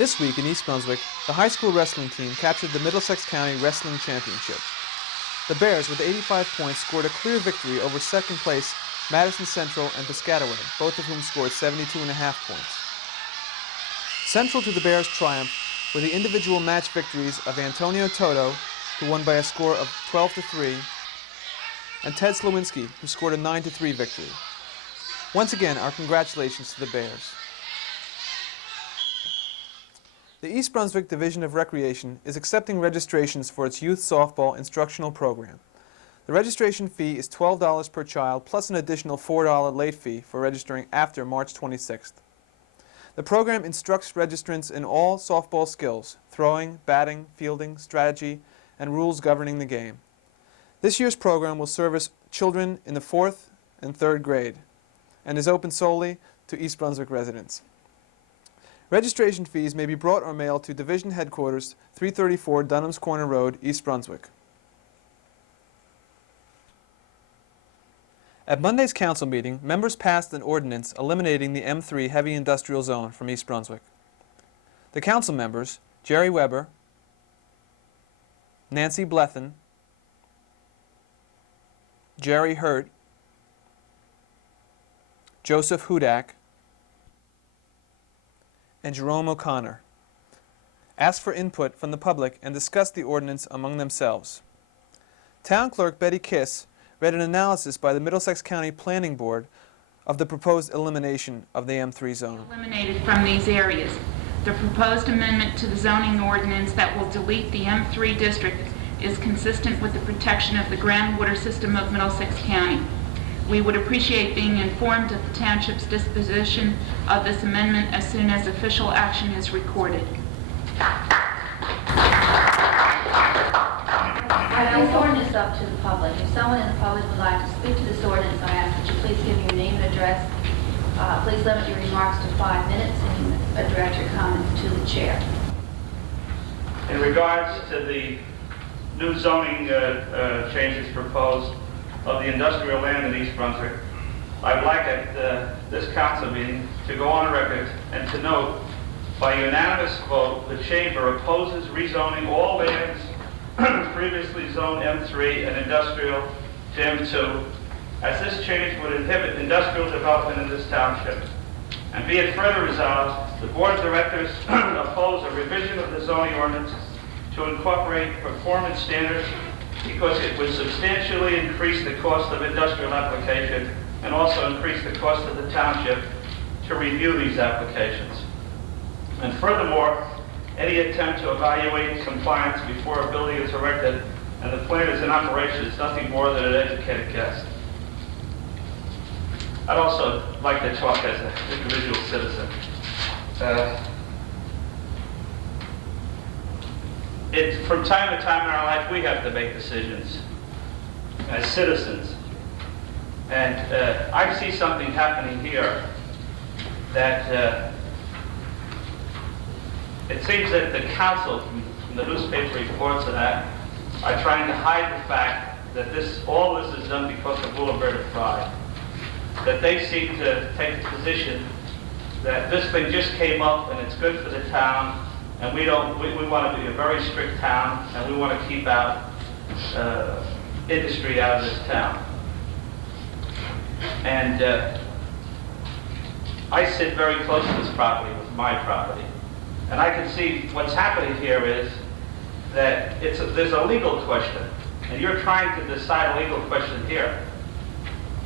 This week in East Brunswick, the high school wrestling team captured the Middlesex County Wrestling Championship. The Bears, with 85 points, scored a clear victory over second place Madison Central and Piscataway, both of whom scored 72.5 points. Central to the Bears' triumph were the individual match victories of Antonio Toto, who won by a score of 12-3, and Ted Slowinski, who scored a 9-3 victory. Once again, our congratulations to the Bears. The East Brunswick Division of Recreation is accepting registrations for its youth softball instructional program. The registration fee is $12 per child plus an additional $4 late fee for registering after March 26th. The program instructs registrants in all softball skills: throwing, batting, fielding, strategy, and rules governing the game. This year's program will service children in the 4th and 3rd grade and is open solely to East Brunswick residents. Registration fees may be brought or mailed to Division Headquarters, 334 Dunham's Corner Road, East Brunswick. At Monday's council meeting, members passed an ordinance eliminating the M3 heavy industrial zone from East Brunswick. The council members, Jerry Weber, Nancy Blethen, Jerry Hurt, Joseph Hudak, and Jerome O'Connor, asked for input from the public and discussed the ordinance among themselves. Town Clerk Betty Kiss read an analysis by the Middlesex County Planning Board of the proposed elimination of the M3 zone. Eliminated from these areas. The proposed amendment to the zoning ordinance that will delete the M3 district is consistent with the protection of the groundwater system of Middlesex County. We would appreciate being informed of the township's disposition of this amendment as soon as official action is recorded. I this ordinance up to the public. If someone in the public would like to speak to this ordinance, I ask that you please give your name and address. Please limit your remarks to 5 minutes and direct your comments to the chair. In regards to the new zoning changes proposed of the industrial land in East Brunswick, I'd like at this council meeting to go on record and to note, by unanimous vote, the Chamber opposes rezoning all lands previously zoned M3 and industrial to M2, as this change would inhibit industrial development in this township. And be it further resolved, the Board of Directors oppose a revision of the zoning ordinance to incorporate performance standards because it would substantially increase the cost of industrial application and also increase the cost of the township to review these applications. And furthermore, any attempt to evaluate compliance before a building is erected and the plan is in operation is nothing more than an educated guess. I'd also like to talk as an individual citizen. From time to time in our life, we have to make decisions as citizens. And I see something happening here that it seems that the council, from the newspaper reports and that, are trying to hide the fact that all this is done because of Boulevard of Pride. That they seem to take the position that this thing just came up and it's good for the town, and we want to be a very strict town, and we want to keep out industry out of this town. And I sit very close to this property with my property. And I can see what's happening here is that there's a legal question, and you're trying to decide a legal question here.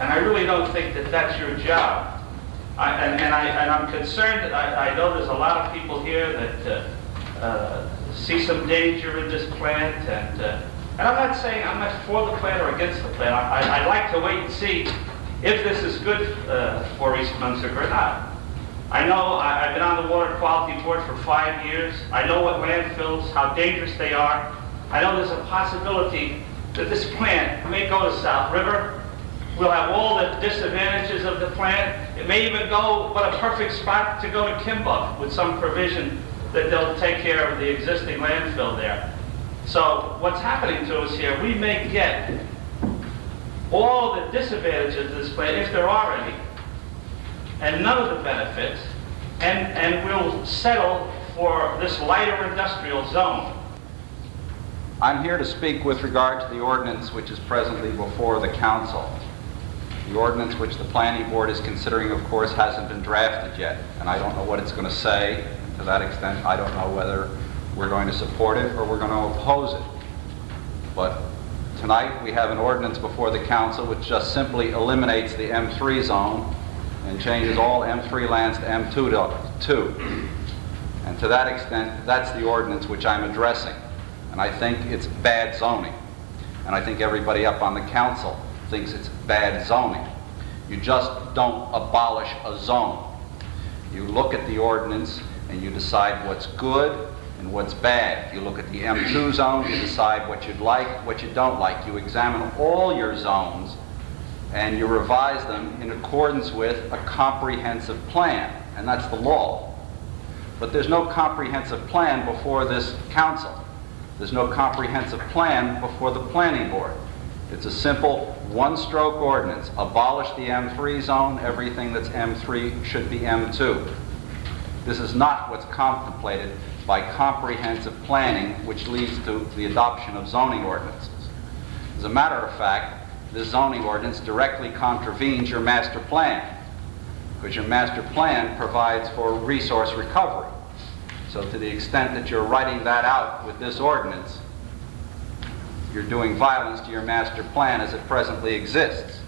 And I really don't think that that's your job. I'm concerned. I know there's a lot of people here that see some danger in this plant, and I'm not saying I'm not for the plant or against the plant. I'd like to wait and see if this is good for East Brunswick or not. I know I've been on the Water Quality Board for 5 years. I know what landfills, how dangerous they are. I know there's a possibility that this plant may go to South River. We'll have all the disadvantages of the plant. It may even go, what a perfect spot to go to Kimball with some provision that they'll take care of the existing landfill there. So what's happening to us here, we may get all the disadvantages of this plant, if there are any, and none of the benefits, and we'll settle for this lighter industrial zone. I'm here to speak with regard to the ordinance which is presently before the council. The ordinance which the planning board is considering, of course, hasn't been drafted yet, and I don't know what it's going to say. To that extent, I don't know whether we're going to support it or we're going to oppose it. But tonight we have an ordinance before the council which just simply eliminates the M3 zone and changes all M3 lands to M2. And to that extent, that's the ordinance which I'm addressing. And I think it's bad zoning. And I think everybody up on the council thinks it's bad zoning. You just don't abolish a zone. You look at the ordinance and you decide what's good and what's bad. You look at the M2 zone, you decide what you'd like, what you don't like. You examine all your zones and you revise them in accordance with a comprehensive plan, and that's the law. But there's no comprehensive plan before this council. There's no comprehensive plan before the planning board. It's a simple one-stroke ordinance. Abolish the M3 zone, everything that's M3 should be M2. This is not what's contemplated by comprehensive planning, which leads to the adoption of zoning ordinances. As a matter of fact, this zoning ordinance directly contravenes your master plan, because your master plan provides for resource recovery. So to the extent that you're writing that out with this ordinance, you're doing violence to your master plan as it presently exists.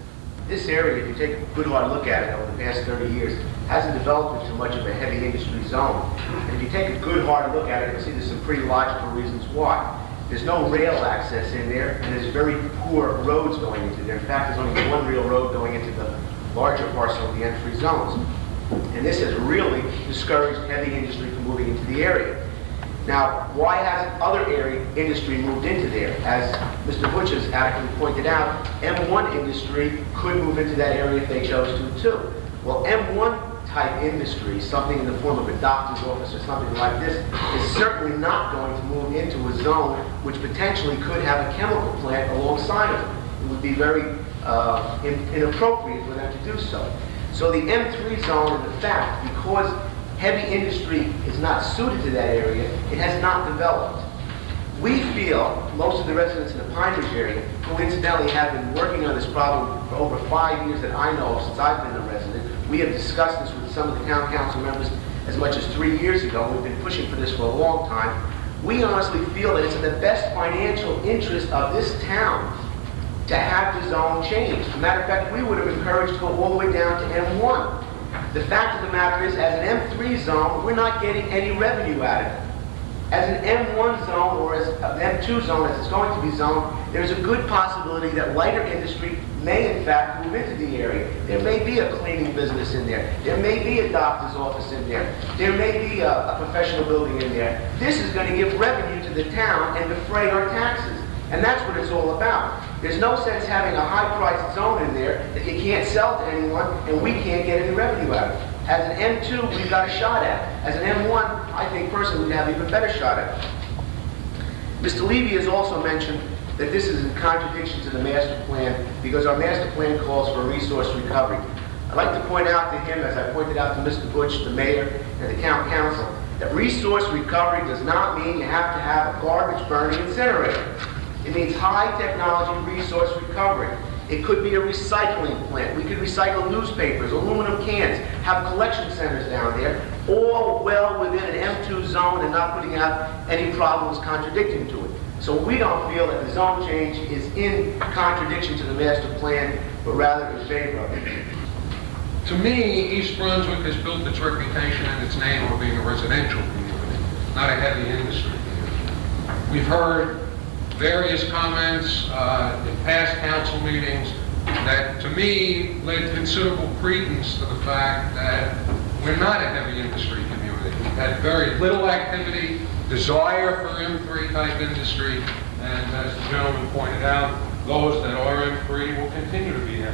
This area, if you take a good hard look at it over the past 30 years, hasn't developed into much of a heavy industry zone. And if you take a good hard look at it, you'll see there's some pretty logical reasons why. There's no rail access in there, and there's very poor roads going into there. In fact, there's only one real road going into the larger parcel of the M3 zones. And this has really discouraged heavy industry from moving into the area. Now, why hasn't other area industry moved into there? As Mr. Butch has adequately pointed out, M1 industry could move into that area if they chose to too. Well, M1 type industry, something in the form of a doctor's office or something like this, is certainly not going to move into a zone which potentially could have a chemical plant alongside of it. It would be very inappropriate for them to do so. So the M3 zone, in fact, because heavy industry is not suited to that area, it has not developed. We feel, most of the residents in the Pine Ridge area, who incidentally have been working on this problem for over 5 years that I know of since I've been a resident, we have discussed this with some of the town council members as much as 3 years ago. We've been pushing for this for a long time. We honestly feel that it's in the best financial interest of this town to have the zone changed. As a matter of fact, we would have encouraged to go all the way down to M1. The fact of the matter is, as an M3 zone, we're not getting any revenue out of it. As an M1 zone, or as an M2 zone, as it's going to be zoned, there's a good possibility that lighter industry may in fact move into the area. There may be a cleaning business in there. There may be a doctor's office in there. There may be a professional building in there. This is going to give revenue to the town and defray our taxes. And that's what it's all about. There's no sense having a high-priced zone in there that you can't sell to anyone and we can't get any revenue out of it. As an M2, we've got a shot at it. As an M1, I think personally we'd have an even better shot at it. Mr. Levy has also mentioned that this is in contradiction to the master plan because our master plan calls for resource recovery. I'd like to point out to him, as I pointed out to Mr. Butch, the mayor, and the town council, that resource recovery does not mean you have to have a garbage burning incinerator. It means high technology resource recovery. It could be a recycling plant. We could recycle newspapers, aluminum cans, have collection centers down there, all well within an M2 zone and not putting out any problems contradicting to it. So we don't feel that the zone change is in contradiction to the master plan, but rather in favor of it. To me, East Brunswick has built its reputation and its name on being a residential community, not a heavy industry community. We've heard various comments in past council meetings that, to me, led considerable credence to the fact that we're not a heavy industry community. We've had very little activity, desire for M3 type industry, and as the gentleman pointed out, those that are M3 will continue to be M3.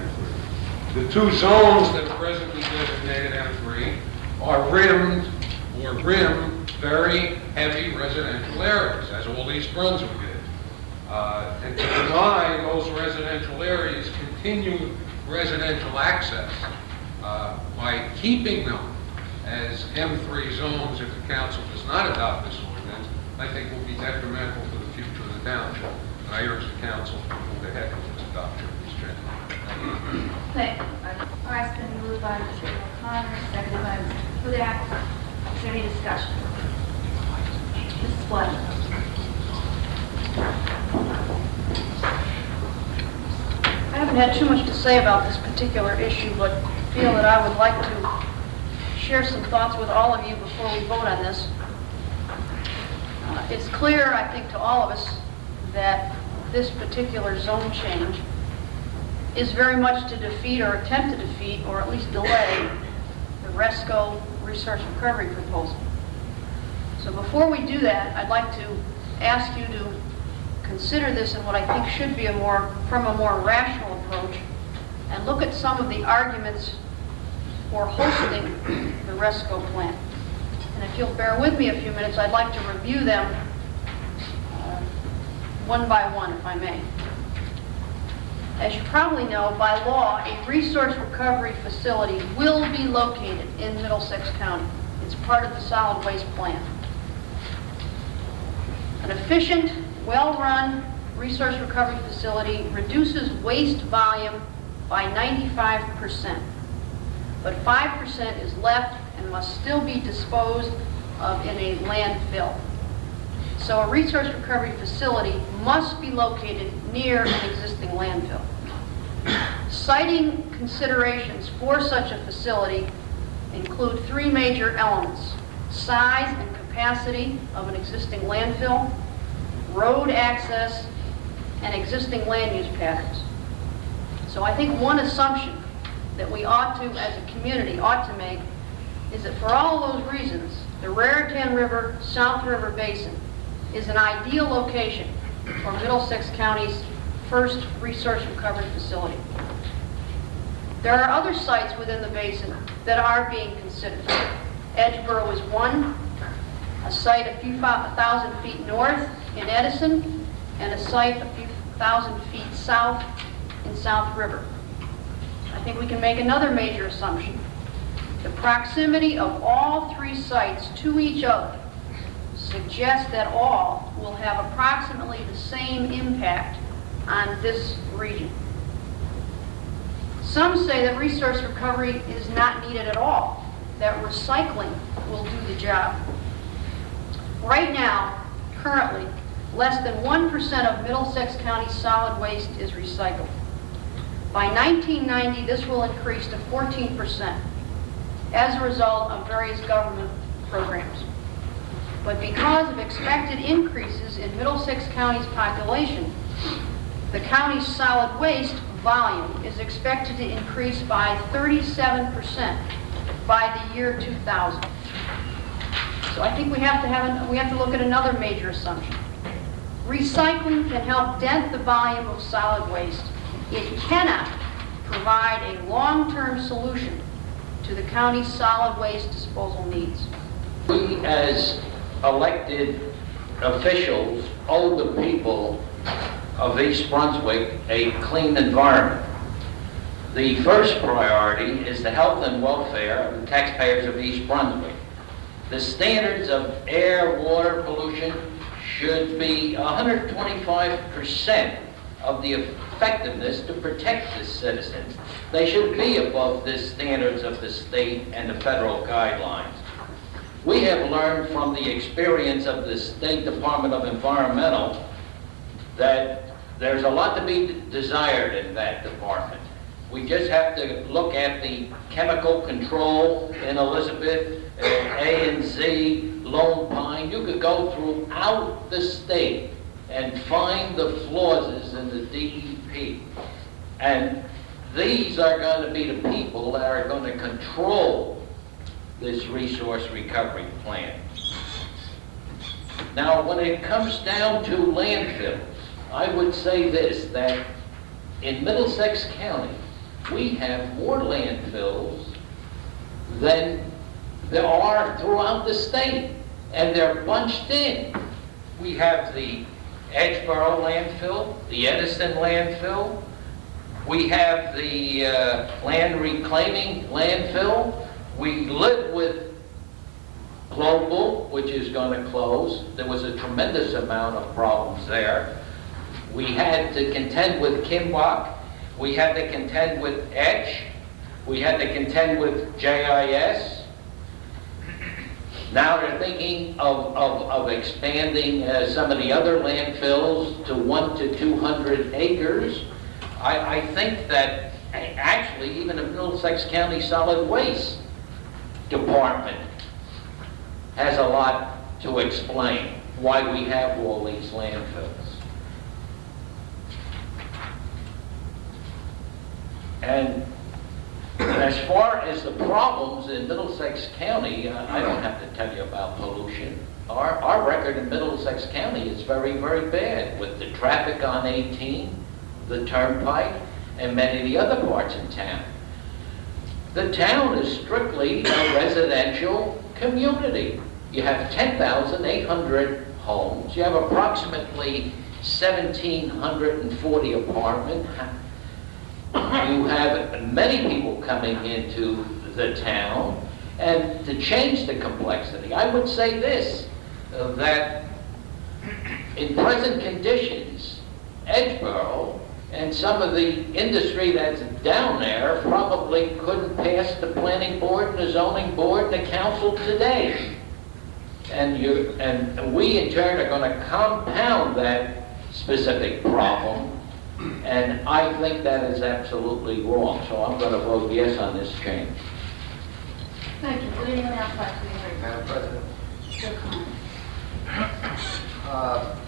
The two zones that are presently designated M3 are rim very heavy residential areas, as all East Brunswick is. And to deny those residential areas continued residential access by keeping them as M3 zones if the council does not adopt this ordinance, I think will be detrimental to the future of the township. And I urge the council to move ahead with its adoption of this change. Thank you. All right, it's been moved by Mr. O'Connor, seconded by Mr. Hudak. Is there any discussion? Mrs. Flood. I haven't had too much to say about this particular issue, but feel that I would like to share some thoughts with all of you before we vote on this. It's clear, I think, to all of us that this particular zone change is very much to defeat or attempt to defeat, or at least delay, the RESCO resource recovery proposal. So before we do that, I'd like to ask you to consider this in what I think should be from a more rational approach, and look at some of the arguments for hosting the RESCO plant. And if you'll bear with me a few minutes, I'd like to review them one by one, if I may. As you probably know, by law, a resource recovery facility will be located in Middlesex County. It's part of the solid waste plan. An efficient, well-run resource recovery facility reduces waste volume by 95%, but 5% is left and must still be disposed of in a landfill. So a resource recovery facility must be located near an existing landfill. Citing considerations for such a facility include three major elements: size and capacity of an existing landfill, road access, and existing land use patterns. So I think one assumption that we ought to, as a community, ought to make is that for all of those reasons, the Raritan River, South River Basin is an ideal location for Middlesex County's first resource recovery facility. There are other sites within the basin that are being considered. Edgeboro is one, a site a few thousand feet north in Edison, and a site a few thousand feet south in South River. I think we can make another major assumption. The proximity of all three sites to each other suggests that all will have approximately the same impact on this region. Some say that resource recovery is not needed at all, that recycling will do the job. Right now, currently, less than 1% of Middlesex County solid waste is recycled. By 1990, this will increase to 14% as a result of various government programs. But because of expected increases in Middlesex County's population, the county's solid waste volume is expected to increase by 37% by the year 2000. So I think we have to look at another major assumption. Recycling can help dent the volume of solid waste. It cannot provide a long-term solution to the county's solid waste disposal needs. We, as elected officials, owe the people of East Brunswick a clean environment. The first priority is the health and welfare of the taxpayers of East Brunswick. The standards of air, water pollution should be 125% of the effectiveness to protect the citizens. They should be above the standards of the state and the federal guidelines. We have learned from the experience of the State Department of Environmental that there's a lot to be desired in that department. We just have to look at the chemical control in Elizabeth, A and Z, Lone Pine. You could go throughout the state and find the flaws in the DEP. And these are going to be the people that are going to control this resource recovery plan. Now, when it comes down to landfills, I would say this, that in Middlesex County, we have more landfills than there are throughout the state, and they're bunched in. We have the Edgeboro landfill, the Edison landfill, we have the land reclaiming landfill. We live with Global, which is going to close. There was a tremendous amount of problems there. We had to contend with Kimbach. We had to contend with Etch. We had to contend with JIS. Now they're thinking of expanding some of the other landfills to 100 to 200 acres. I think that actually even the Middlesex County Solid Waste Department has a lot to explain why we have all these landfills. And as far as the problems in Middlesex County, I don't have to tell you about pollution. Our record in Middlesex County is very, very bad with the traffic on 18, the turnpike, and many of the other parts in town. The town is strictly a residential community. You have 10,800 homes. You have approximately 1,740 apartments. You have many people coming into the town. And to change the complexity, I would say this, that in present conditions, Edgeboro and some of the industry that's down there probably couldn't pass the planning board and the zoning board and the council today. And we in turn are going to compound that specific problem, and I think that is absolutely wrong. So I'm going to vote yes on this change. Thank you. Would anyone else like to be heard? Madam President, Your comment.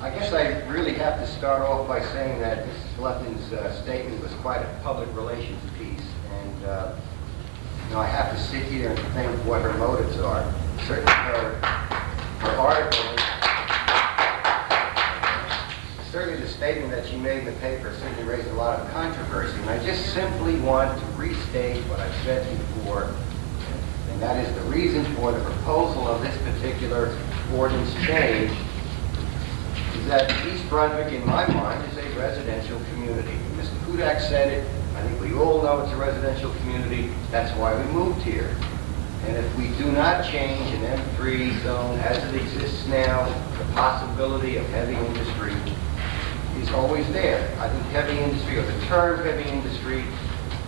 I guess I really have to start off by saying that Mrs. Leffman's statement was quite a public relations piece, and I have to sit here and think what her motives are. Certainly her article, certainly the statement that she made in the paper certainly raised a lot of controversy, and I just simply want to restate what I've said before, and that is the reason for the proposal of this particular ordinance change is that East Brunswick, in my mind, is a residential community. Mr. Kudak said it. I think we all know it's a residential community. That's why we moved here. And if we do not change an M3 zone as it exists now, the possibility of heavy industry is always there. I think heavy industry, or the term heavy industry,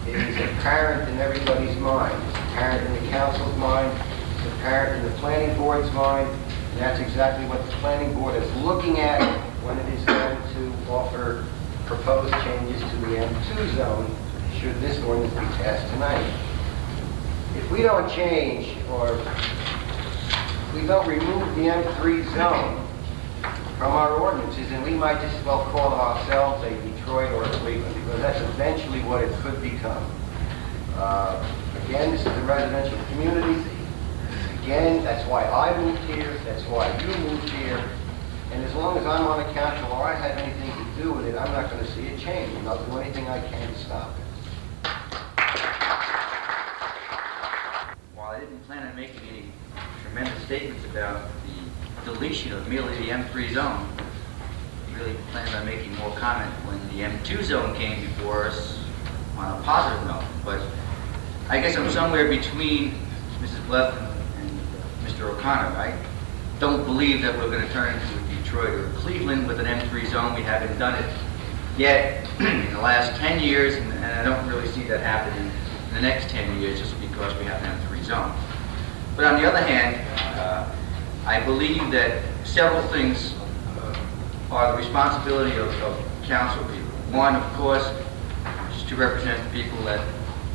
is apparent in everybody's mind. It's apparent in the council's mind. It's apparent in the planning board's mind. And that's exactly what the planning board is looking at when it is going to offer proposed changes to the M2 zone, should this ordinance be passed tonight. If we don't change, or if we don't remove the M3 zone from our ordinances, then we might just as well call ourselves a Detroit or a Cleveland, because that's eventually what it could become. Again, this is a residential community. Again, that's why I moved here, that's why you moved here, and as long as I'm on the council or I have anything to do with it, I'm not going to see it change, and I'll do anything I can to stop it. While I didn't plan on making any tremendous statements about the deletion of merely the M3 zone, I really planned on making more comment when the M2 zone came before us on a positive note, but I guess I'm somewhere between Mrs. Bleff and Mr. O'Connor. I don't believe that we're going to turn into Detroit or Cleveland with an M3 zone. We haven't done it yet in the last 10 years, and I don't really see that happening in the next 10 years just because we have an M3 zone. But on the other hand, I believe that several things are the responsibility of council people. One, of course, is to represent the people that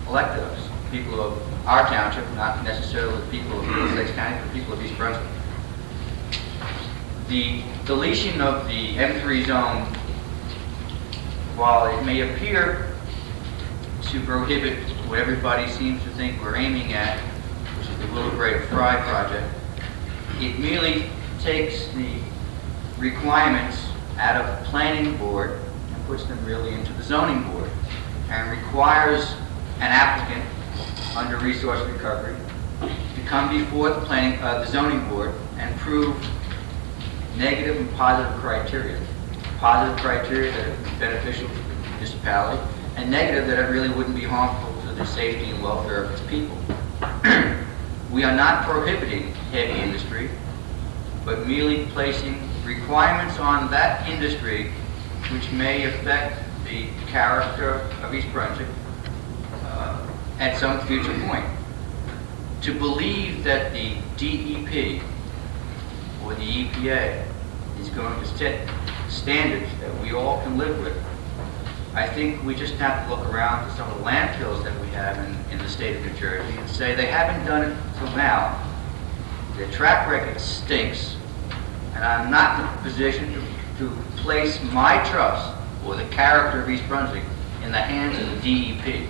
elected us, people of our township, not necessarily the people of Middlesex County, but the people of East Brunswick. The deletion of the M3 zone, while it may appear to prohibit what everybody seems to think we're aiming at, which is the Little Greater Fry project, it merely takes the requirements out of the planning board and puts them really into the zoning board, and requires an applicant under resource recovery to come before the zoning board and prove negative and positive criteria. Positive criteria that would be beneficial to the municipality, and negative that it really wouldn't be harmful to the safety and welfare of its people. We are not prohibiting heavy industry, but merely placing requirements on that industry which may affect the character of East Brunswick at some future point. To believe that the DEP or the EPA is going to set standards that we all can live with, I think we just have to look around to some of the landfills that we have in the state of New Jersey and say they haven't done it till now. Their track record stinks, and I'm not in a position to place my trust or the character of East Brunswick in the hands of the DEP.